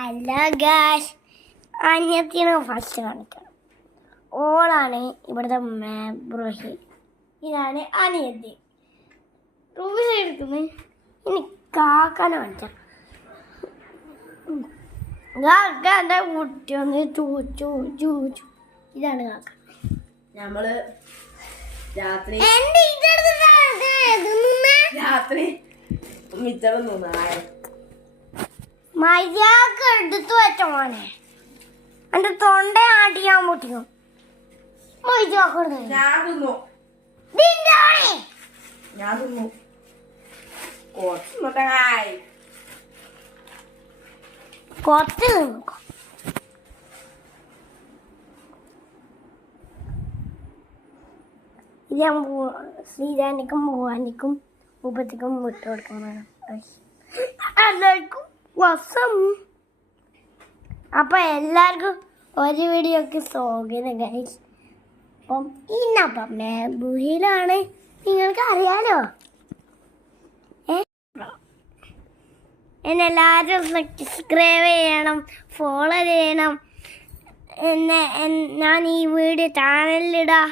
അല്ല guys, അനിയത്തിനെ first കാണിക്കണം. ഓളാണ് ഇവിടുത്തെ ബ്രോഹി. ഇതാണ് അനിയത്തി. റൂബി എടുക്കുന്നത് ഇനി കാക്കാനെ കാണിച്ച കാക്കാൻ്റെ കുട്ടി ഒന്ന് ചൂച്ചു ചൂച്ചു. ഇതാണ് കാക്ക. നമ്മള് രാത്രി മിച്ചറും മര്യാദ എടുത്തു വെച്ച മോനെ. എന്റെ തൊണ്ട ആട്ടിയാൻ പൊട്ടിയോ? ഞാൻ തിന്നു കുറച്ച് നിൽക്കും. ഇത് ഞാൻ ശ്രീജാനിക്കും ഭൂവാനിക്കും ഉപത്തിക്കും വിട്ടു കൊടുക്കണം. എല്ലാവർക്കും വസം. അപ്പൊ എല്ലാവർക്കും ഒരു വീഡിയോക്ക് സ്വാഗതം ഗൈസ്. അപ്പം ഇന്നപ്പം ബുഹിയിലാണ്, നിങ്ങൾക്ക് അറിയാലോ. എന്നെ എല്ലാവരും സബ്സ്ക്രൈബ് ചെയ്യണം, ഫോളോ ചെയ്യണം. ഞാൻ ഈ വീഡിയോ ചാനലിലിടാം.